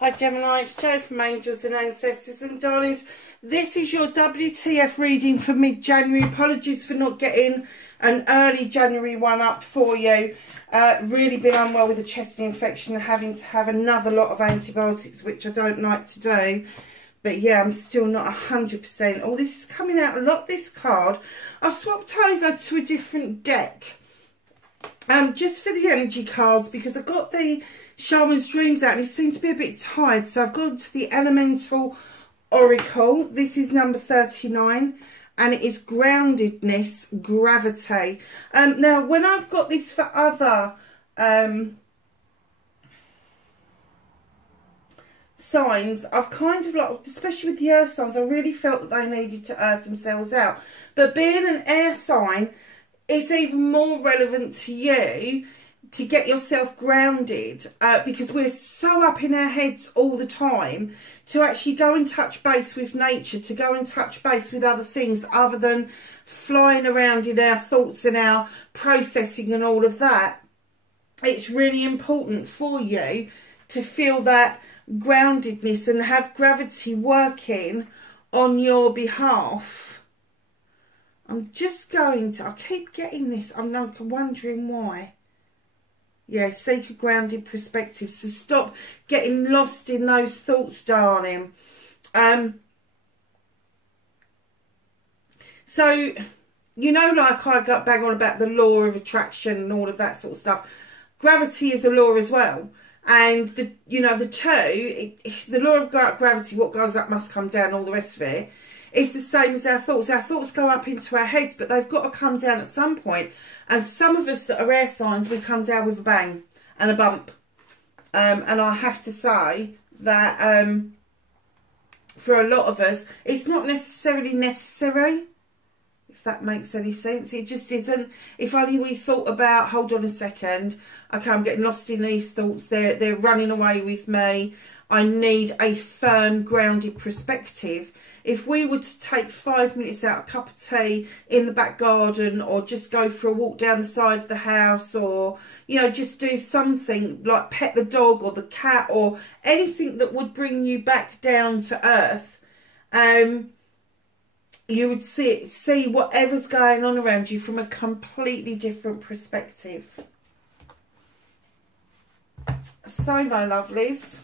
Hi Gemini, it's Jo from Angels and Ancestors and Darlings. This is your WTF reading for mid-January. Apologies for not getting an early January one up for you. Really been unwell with a chest infection and having to have another lot of antibiotics, which I don't like to do. But yeah, I'm still not 100%. Oh, this is coming out a lot, this card. I've swapped over to a different deck. Just for the energy cards, because I got the Shaman's Dreams out and it seemed to be a bit tired. So I've gone to the Elemental Oracle. This is number 39 and it is Groundedness, Gravity. Now, when I've got this for other signs, I've kind of like, especially with the earth signs, I really felt that they needed to earth themselves out. But being an air sign, it's even more relevant to you to get yourself grounded, because we're so up in our heads all the time, to actually go and touch base with nature, to go and touch base with other things other than flying around in our thoughts and our processing and all of that. It's really important for you to feel that groundedness and have gravity working on your behalf. I'm just going to, I keep getting this, I'm wondering why. Yeah, seek a grounded perspective. So stop getting lost in those thoughts, darling. So, you know, like I got bang on about the law of attraction and all of that sort of stuff. Gravity is a law as well. And, the law of gravity, what goes up must come down, all the rest of it. It's the same as our thoughts. Our thoughts go up into our heads, but they've got to come down at some point. And some of us that are air signs, we come down with a bang and a bump. And I have to say that for a lot of us, it's not necessarily necessary, if that makes any sense. It just isn't. If only we thought about, hold on a second, okay, I'm getting lost in these thoughts. They're running away with me. I need a firm, grounded perspective. If we were to take 5 minutes out, a cup of tea in the back garden, or just go for a walk down the side of the house, or, you know, just do something like pet the dog or the cat or anything that would bring you back down to earth, you would see whatever's going on around you from a completely different perspective. So, my lovelies,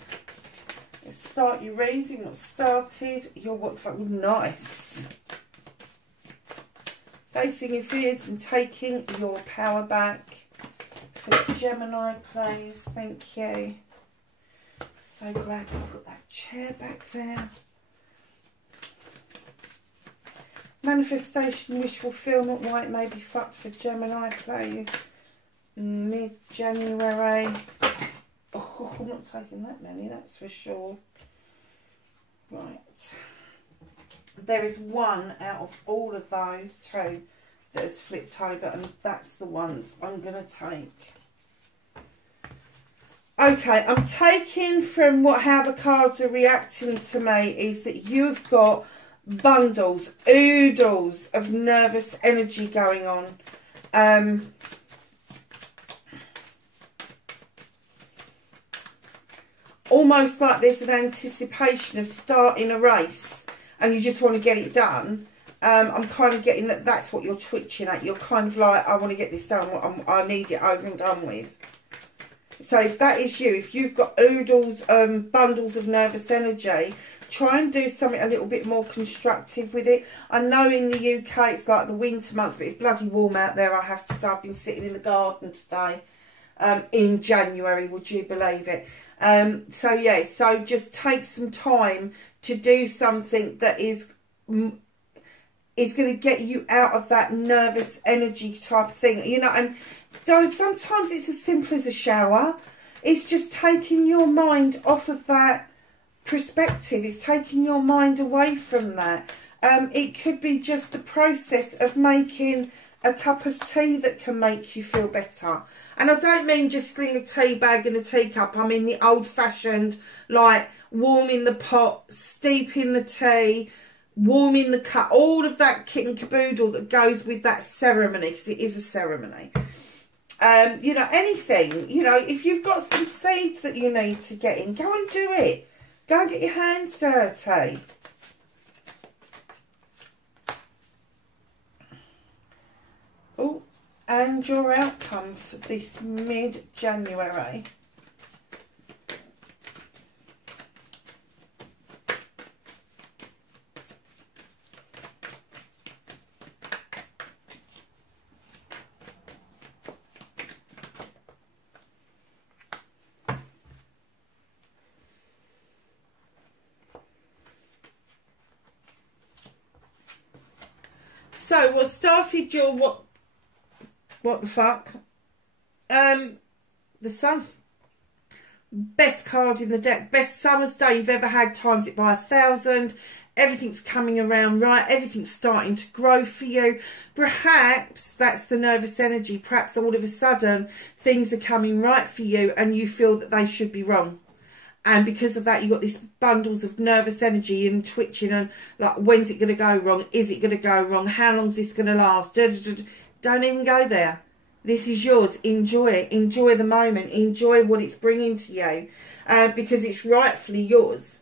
let's start your reading. Got started. You're what the fuck? Nice. Facing your fears and taking your power back. For Gemini, please. Thank you. So glad I put that chair back there. Manifestation, wish fulfillment. Why it may be fucked for Gemini, please. Mid-January. Oh, I'm not taking that many, that's for sure. Right. There is one out of all of those two that has flipped over, and that's the ones I'm going to take. Okay, I'm taking from how the cards are reacting to me is that you've got bundles, oodles of nervous energy going on. Almost like there's an anticipation of starting a race and you just want to get it done. I'm kind of getting that that's what you're twitching at. You're kind of like, I want to get this done. I need it over and done with. So if that is you, if you've got oodles, bundles of nervous energy, try and do something a little bit more constructive with it. I know in the UK it's like the winter months, but it's bloody warm out there, I have to say. I've been sitting in the garden today in January, would you believe it? So yeah, so just take some time to do something that is going to get you out of that nervous energy type of thing, you know. And sometimes it's as simple as a shower. It's just taking your mind off of that perspective. It's taking your mind away from that. It could be just the process of making a cup of tea that can make you feel better. And I don't mean just sling a tea bag and a teacup. I mean the old-fashioned, like warming the pot, steeping the tea, warming the cup, all of that kit and caboodle that goes with that ceremony, because it is a ceremony. You know, anything. You know, if you've got some seeds that you need to get in, go and do it. Go and get your hands dirty. Oh, and your outcome for this mid-January. So what started your what the fuck? The Sun. Best card in the deck. Best summer's day you've ever had, times it by 1,000. Everything's coming around right. Everything's starting to grow for you. Perhaps that's the nervous energy. Perhaps all of a sudden things are coming right for you and you feel that they should be wrong. And because of that, you've got these bundles of nervous energy and twitching and like, when's it going to go wrong? Is it going to go wrong? How long is this going to last? Don't even go there. This is yours. Enjoy it. Enjoy the moment. Enjoy what it's bringing to you because it's rightfully yours.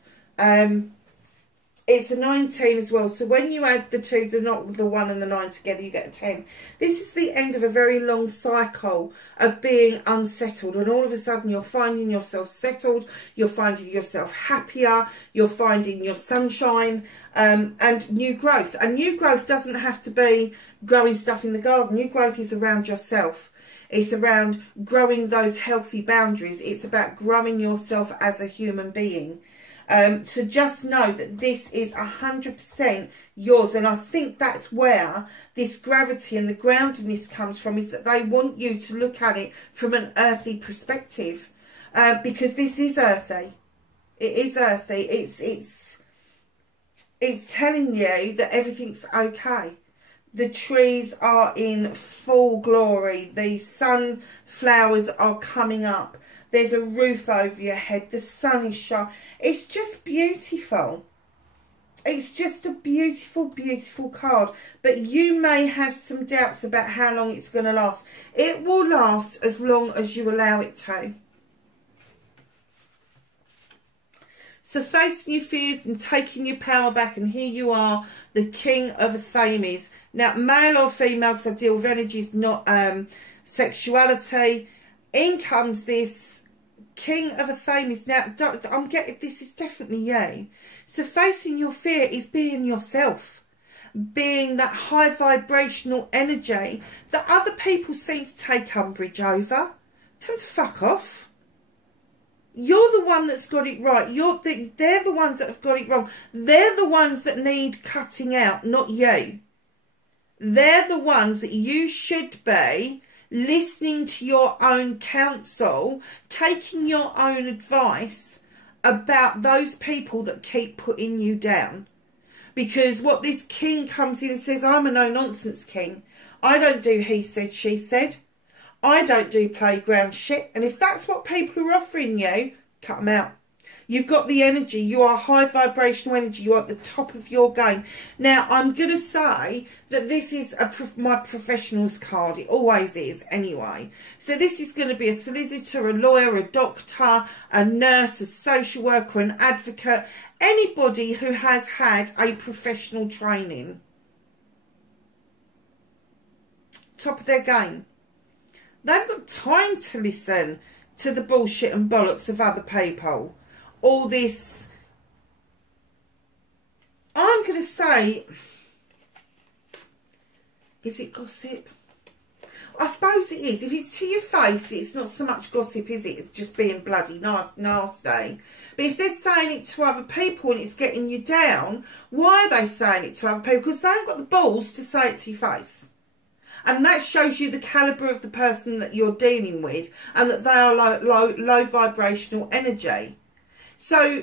It's a 19 as well. So when you add the two, the 1 and the 9 together, you get a 10. This is the end of a very long cycle of being unsettled. And all of a sudden, you're finding yourself settled. You're finding yourself happier. You're finding your sunshine and new growth. And new growth doesn't have to be growing stuff in the garden. New growth is around yourself. It's around growing those healthy boundaries. It's about growing yourself as a human being. So just know that this is 100% yours. And I think that's where this gravity and the groundedness comes from, is that they want you to look at it from an earthy perspective. Because this is earthy. It is earthy. It's telling you that everything's okay. The trees are in full glory. The sunflowers are coming up. There's a roof over your head. The sun is shining. It's just beautiful. It's just a beautiful, beautiful card. But you may have some doubts about how long it's going to last. It will last as long as you allow it to. So facing your fears and taking your power back. And here you are, the King of Athames. Now, male or female, because I deal with energies, not sexuality. In comes this King of Athames. Now, I'm getting this is definitely you. So facing your fear is being yourself, being that high vibrational energy that other people seem to take umbrage over. Tell them to fuck off. You're the one that's got it right. They're the ones that have got it wrong. They're the ones that need cutting out, not you. They're the ones that you should be listening to your own counsel, taking your own advice about those people that keep putting you down. Because what this king comes in and says, I'm a no-nonsense king. I don't do he said, she said. I don't do playground shit. And if that's what people are offering you, cut them out. You've got the energy. You are high vibrational energy. You are at the top of your game. Now, I'm going to say that this is my professionals card. It always is anyway. So this is going to be a solicitor, a lawyer, a doctor, a nurse, a social worker, an advocate. Anybody who has had a professional training. Top of their game. They've got time to listen to the bullshit and bollocks of other people. All this, I'm going to say, is it gossip? I suppose it is. If it's to your face, it's not so much gossip, is it? It's just being bloody nasty. But if they're saying it to other people and it's getting you down, why are they saying it to other people? Because they haven't got the balls to say it to your face. And that shows you the calibre of the person that you're dealing with and that they are low vibrational energy. So,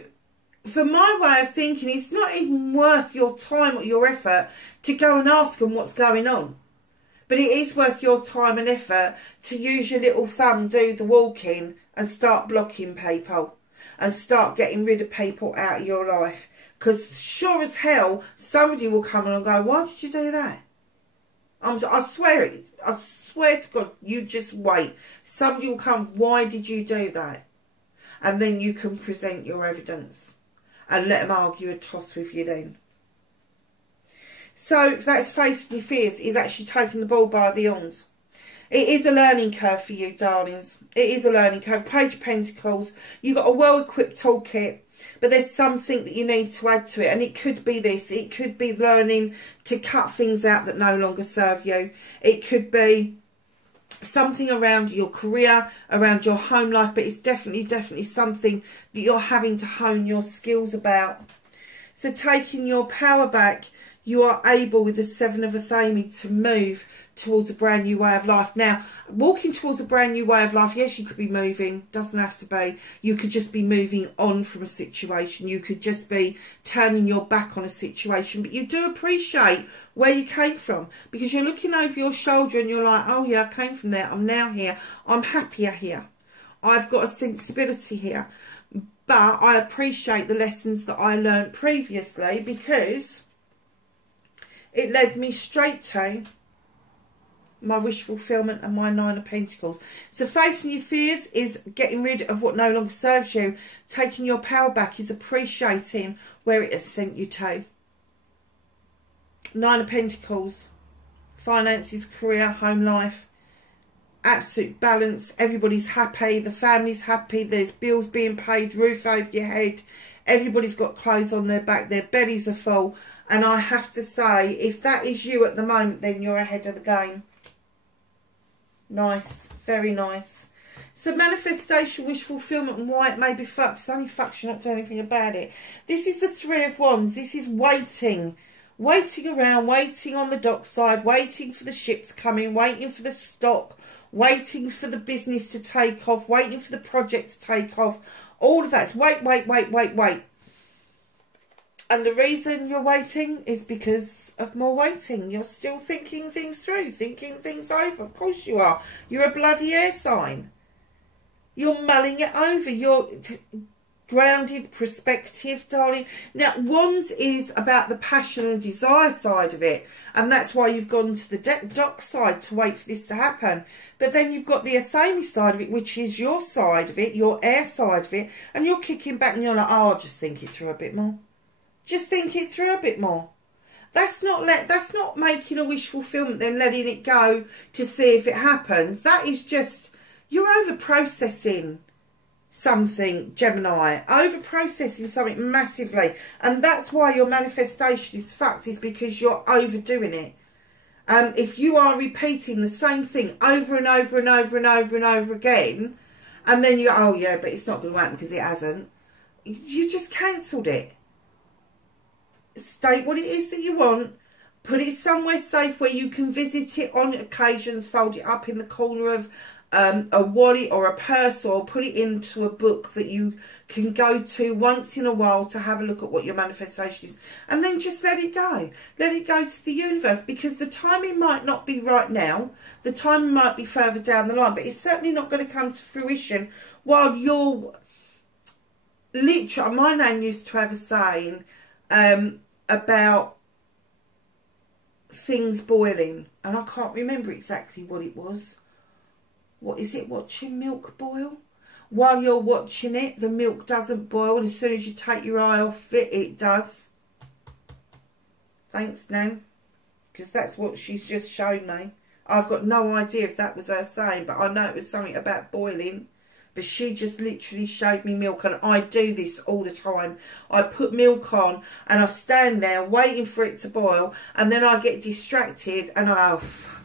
for my way of thinking, it's not even worth your time or your effort to go and ask them what's going on. But it is worth your time and effort to use your little thumb, do the walking and start blocking people. And start getting rid of people out of your life. Because sure as hell, somebody will come in and go, why did you do that? I swear it. I swear to God, you just wait. Somebody will come, why did you do that? And then you can present your evidence and let them argue a toss with you then. So that's facing your fears, is actually taking the ball by the horns. It is a learning curve for you, darlings. It is a learning curve. Page of Pentacles. You've got a well-equipped toolkit, but there's something that you need to add to it. And it could be this. It could be learning to cut things out that no longer serve you. It could be something around your career, around your home life, but it's definitely something that you're having to hone your skills about. So taking your power back, you are able with the Seven of Athame to move towards a brand new way of life. Now, walking towards a brand new way of life, yes, you could be moving, doesn't have to be. You could just be moving on from a situation. You could just be turning your back on a situation, but you do appreciate where you came from, because you're looking over your shoulder and you're like, oh yeah, I came from there, I'm now here, I'm happier here, I've got a sensibility here. But I appreciate the lessons that I learned previously, because it led me straight to my wish fulfillment and my Nine of Pentacles. So facing your fears is getting rid of what no longer serves you. Taking your power back is appreciating where it has sent you to. Nine of Pentacles. Finances, career, home life. Absolute balance. Everybody's happy. The family's happy. There's bills being paid. Roof over your head. Everybody's got clothes on their back. Their bellies are full. And I have to say, if that is you at the moment, then you're ahead of the game. Nice. Very nice. So manifestation, wish fulfillment, and why it may be fucked. It's only fucked, you're not doing anything about it. This is the Three of Wands. This is waiting. Waiting around, waiting on the dockside, waiting for the ships coming, waiting for the stock, waiting for the business to take off, waiting for the project to take off. All of that's wait. And the reason you're waiting is because of more waiting. You're still thinking things through, thinking things over. Of course you are. You're a bloody air sign. You're mulling it over. You're grounded, perspective, darling. Now, Wands is about the passion and desire side of it. And that's why you've gone to the dock side to wait for this to happen. But then you've got the Athame side of it, which is your side of it, your air side of it. And you're kicking back and you're like, oh, I'll just think it through a bit more. Just think it through a bit more. That's not making a wish fulfillment, then letting it go to see if it happens. That is just, you're over processing something, Gemini. Over processing something massively. And that's why your manifestation is fucked, is because you're overdoing it. If you are repeating the same thing over and over and over and over and over again, and then you, oh yeah, but it's not going to happen because it hasn't. You just cancelled it. State what it is that you want. Put it somewhere safe where you can visit it on occasions. Fold it up in the corner of a wallet or a purse, or put it into a book that you can go to once in a while to have a look at what your manifestation is. And then just let it go. Let it go to the universe, because the timing might not be right now. The timing might be further down the line, but it's certainly not going to come to fruition while you're literally. My nan used to have a saying about things boiling, and I can't remember exactly what it was. What is it? Watching milk boil? While you're watching it, the milk doesn't boil, and as soon as you take your eye off it, it does. Thanks, Nan, because that's what she's just shown me. I've got no idea if that was her saying, but I know it was something about boiling. But she just literally showed me milk, and I do this all the time. I put milk on and I stand there waiting for it to boil, and then I get distracted and I, oh fuck.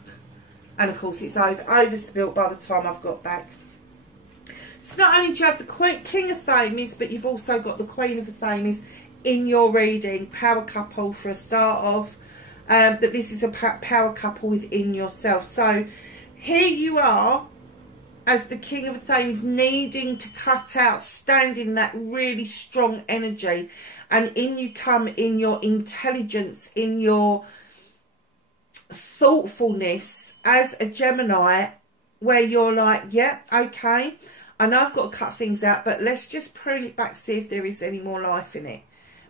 And of course it's overspilt by the time I've got back. So not only do you have the King of Thames, but you've also got the Queen of Thames in your reading. Power couple for a start off. But this is a power couple within yourself. So here you are, as the King of Thames, needing to cut out, stand in that really strong energy. And in you come in your intelligence, in your thoughtfulness as a Gemini, where you're like, yeah, okay, I know I've got to cut things out, but let's just prune it back, see if there is any more life in it.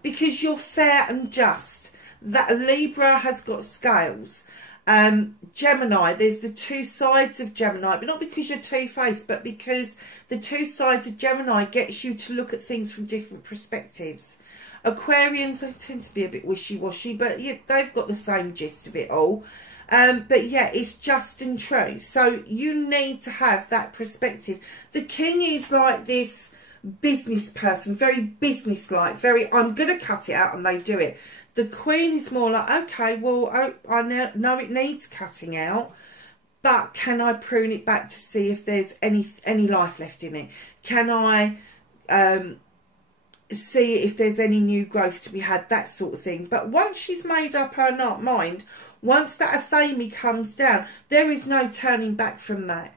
Because you're fair and just. That Libra has got scales. Gemini, there's the two sides of Gemini, but not because you're two-faced, but because the two sides of Gemini gets you to look at things from different perspectives. Aquarians, they tend to be a bit wishy-washy, but yeah, they've got the same gist of it all. But yeah, it's just and true. So you need to have that perspective. The king is like this business person, very business-like, very, I'm going to cut it out, and they do it. The queen is more like, okay, well, I know it needs cutting out, but can I prune it back to see if there's any life left in it? Can I see if there's any new growth to be had, that sort of thing. But once she's made up her mind, once that athame comes down, there is no turning back from that.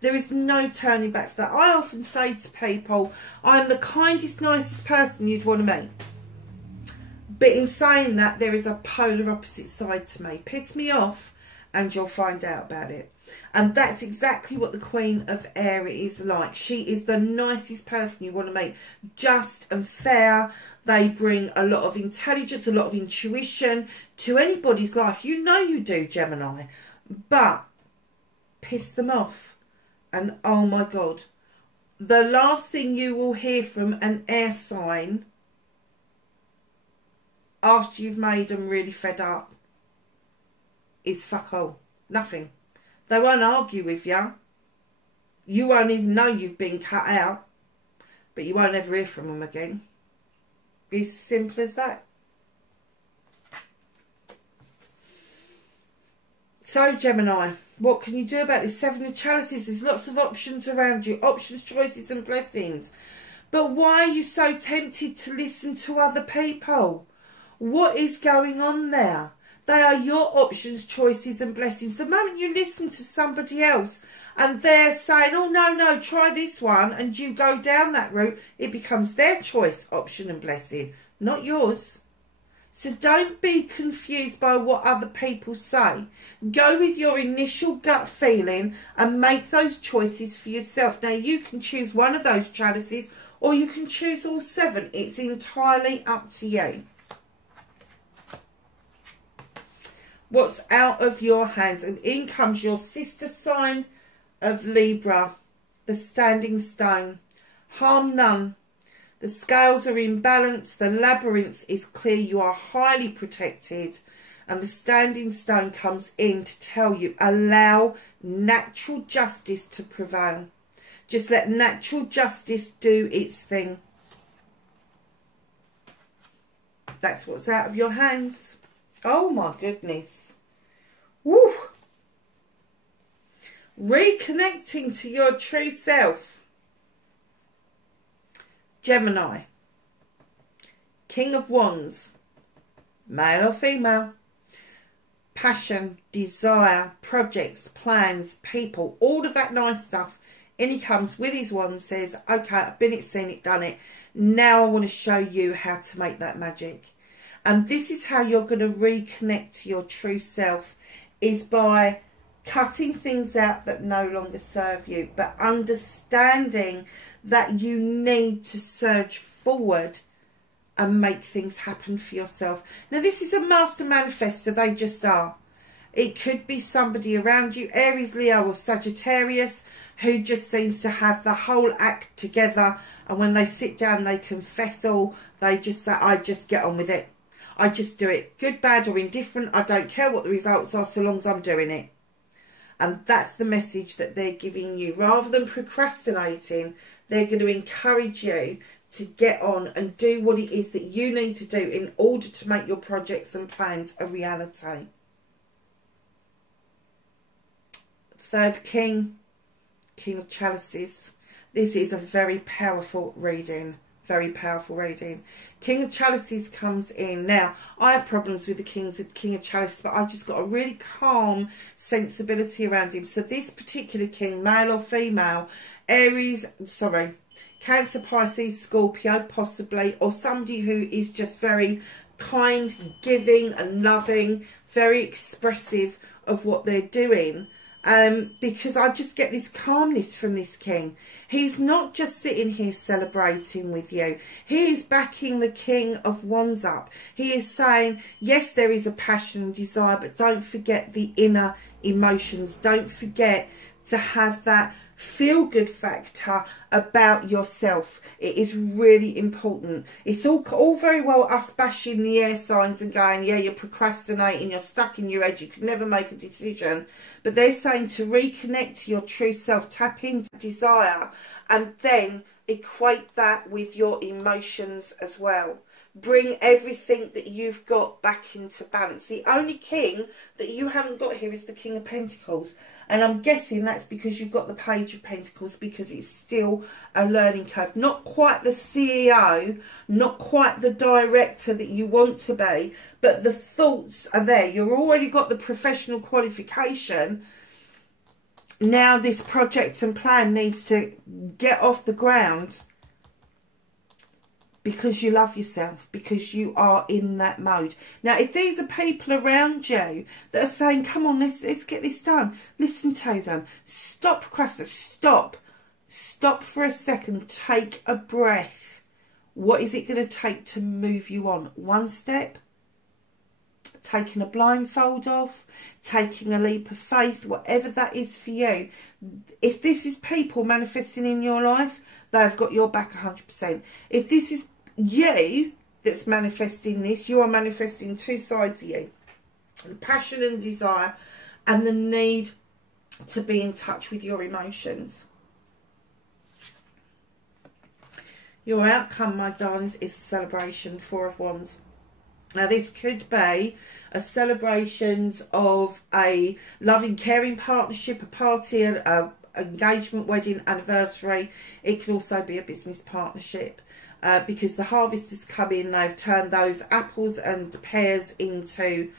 There is no turning back from that. I often say to people, I'm the kindest, nicest person you'd want to meet. But in saying that, there is a polar opposite side to me. Piss me off and you'll find out about it. And that's exactly what the Queen of Air is like. She is the nicest person you want to meet. Just and fair. They bring a lot of intelligence, a lot of intuition to anybody's life. You know you do, Gemini. But piss them off. And oh my God. The last thing you will hear from an air sign after you've made them really fed up is fuck all. Nothing. They won't argue with you. You won't even know you've been cut out. But you won't ever hear from them again. It's simple as that. So Gemini, what can you do about this? Seven of Chalices. There's lots of options around you. Options, choices and blessings. But why are you so tempted to listen to other people? What is going on there? They are your options, choices and blessings. The moment you listen to somebody else and they're saying, oh, no, try this one, and you go down that route, it becomes their choice, option and blessing, not yours. So don't be confused by what other people say. Go with your initial gut feeling and make those choices for yourself. Now, you can choose one of those chalices or you can choose all seven. It's entirely up to you. What's out of your hands? And in comes your sister sign of Libra, the standing stone. Harm none. The scales are in balance. The labyrinth is clear. You are highly protected. And the standing stone comes in to tell you, allow natural justice to prevail. Just let natural justice do its thing. That's what's out of your hands. Oh my goodness. Woo. Reconnecting to your true self. Gemini. King of Wands. Male or female. Passion, desire, projects, plans, people, all of that nice stuff. In he comes with his wand, says, okay, I've been it, seen it, done it. Now I want to show you how to make that magic. And this is how you're going to reconnect to your true self, is by cutting things out that no longer serve you, but understanding that you need to surge forward and make things happen for yourself. Now, this is a master manifestor. They just are. It could be somebody around you, Aries, Leo or Sagittarius, who just seems to have the whole act together. And when they sit down, they confess all. They just say, I just get on with it. I just do it. Good, bad or indifferent. I don't care what the results are so long as I'm doing it. And that's the message that they're giving you. Rather than procrastinating, they're going to encourage you to get on and do what it is that you need to do in order to make your projects and plans a reality. Third King, King of Chalices. This is a very powerful reading. Very powerful reading. King of Chalices comes in. Now, I have problems with the King of Chalices, but I've just got a really calm sensibility around him. So this particular king, male or female, Cancer, Pisces, Scorpio, possibly, or somebody who is just very kind, giving and loving, very expressive of what they're doing. because I just get this calmness from this king. He's not just sitting here celebrating with you. He is backing the King of Wands up. He is saying, yes, there is a passion and desire, but don't forget the inner emotions. Don't forget to have that feel-good factor about yourself. It is really important. It's all very well us bashing the air signs and going, yeah, you're procrastinating, you're stuck in your head, you can never make a decision. But they're saying to reconnect to your true self, tap into desire, and then equate that with your emotions as well. Bring everything that you've got back into balance. The only king that you haven't got here is the King of Pentacles. And I'm guessing that's because you've got the Page of Pentacles, because it's still a learning curve. Not quite the CEO, not quite the director that you want to be, but the thoughts are there. You've already got the professional qualification. Now this project and plan needs to get off the ground, because you love yourself, because you are in that mode. Now, if these are people around you that are saying, come on, let's get this done, listen to them. Stop procrastinating. Stop for a second. Take a breath. What is it going to take to move you on? One step, taking a blindfold off, taking a leap of faith, whatever that is for you. If this is people manifesting in your life, they've got your back 100%. If this is you that's manifesting this, you are manifesting two sides of you. The passion and desire, and the need to be in touch with your emotions. Your outcome, my darlings, is a celebration. Four of Wands. Now, this could be a celebrations of a loving, caring partnership, a party, a engagement, wedding, anniversary. It could also be a business partnership, because the harvest has come in. They've turned those apples and pears into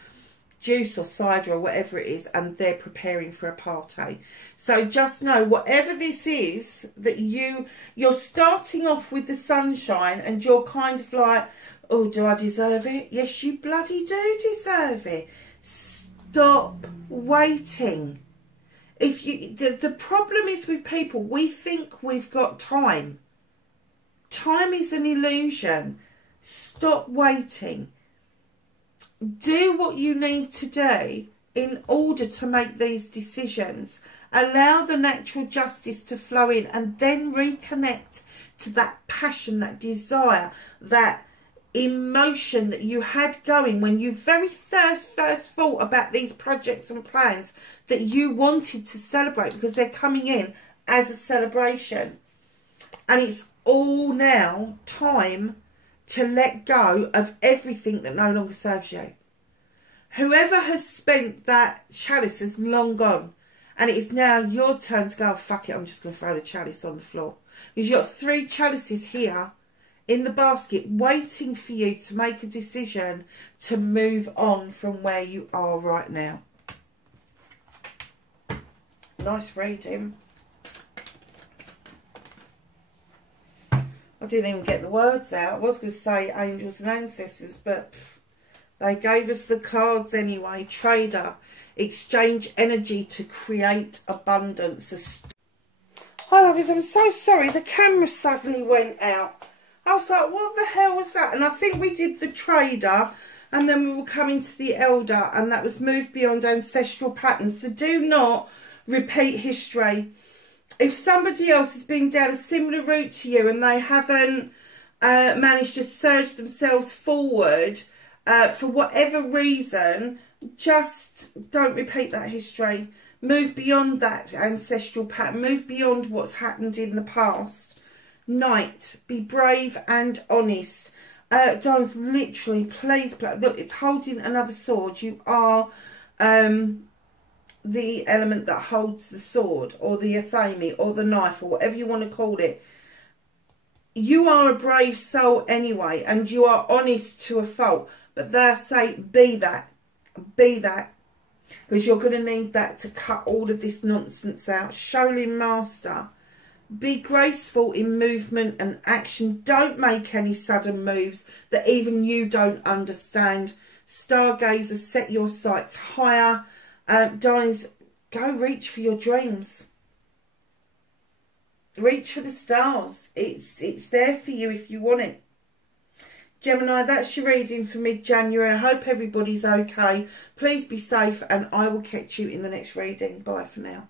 juice or cider or whatever it is, and they're preparing for a party. So just know, whatever this is, that you're starting off with the sunshine, and you're kind of like, oh, do I deserve it? Yes, you bloody do deserve it. Stop waiting. If you, the problem is with people, we think we've got time. Time is an illusion. Stop waiting. Do what you need to do in order to make these decisions. Allow the natural justice to flow in, and then reconnect to that passion, that desire, that emotion that you had going when you very first thought about these projects and plans that you wanted to celebrate, because they're coming in as a celebration. And it's all now time to let go of everything that no longer serves you. Whoever has spent that chalice is long gone, and it is now your turn to go, oh, fuck it, I'm just going to throw the chalice on the floor. Because you've got 3 chalices here in the basket waiting for you to make a decision to move on from where you are right now. Nice reading. I didn't even get the words out. I was going to say angels and ancestors, but they gave us the cards anyway. Trader, exchange energy to create abundance. Hi lovelies, I'm so sorry. The camera suddenly went out. I was like, what the hell was that? And I think we did the trader, and then we were coming to the elder, and that was moved beyond ancestral patterns. So do not repeat history. If somebody else has been down a similar route to you and they haven't managed to surge themselves forward for whatever reason, just don't repeat that history. Move beyond that ancestral pattern. Move beyond what's happened in the past. Knight, be brave and honest. Darling, literally, please, look, holding another sword. You are the element that holds the sword, or the athame, or the knife, or whatever you want to call it. You are a brave soul anyway, and you are honest to a fault. But they say, be that. Be that. Because you're going to need that to cut all of this nonsense out. Shaolin Master. Be graceful in movement and action. Don't make any sudden moves that even you don't understand. Stargazer, set your sights higher. Darlings, go reach for your dreams. Reach for the stars. It's there for you if you want it. Gemini, that's your reading for mid-January. I hope everybody's okay. Please be safe, and I will catch you in the next reading. Bye for now.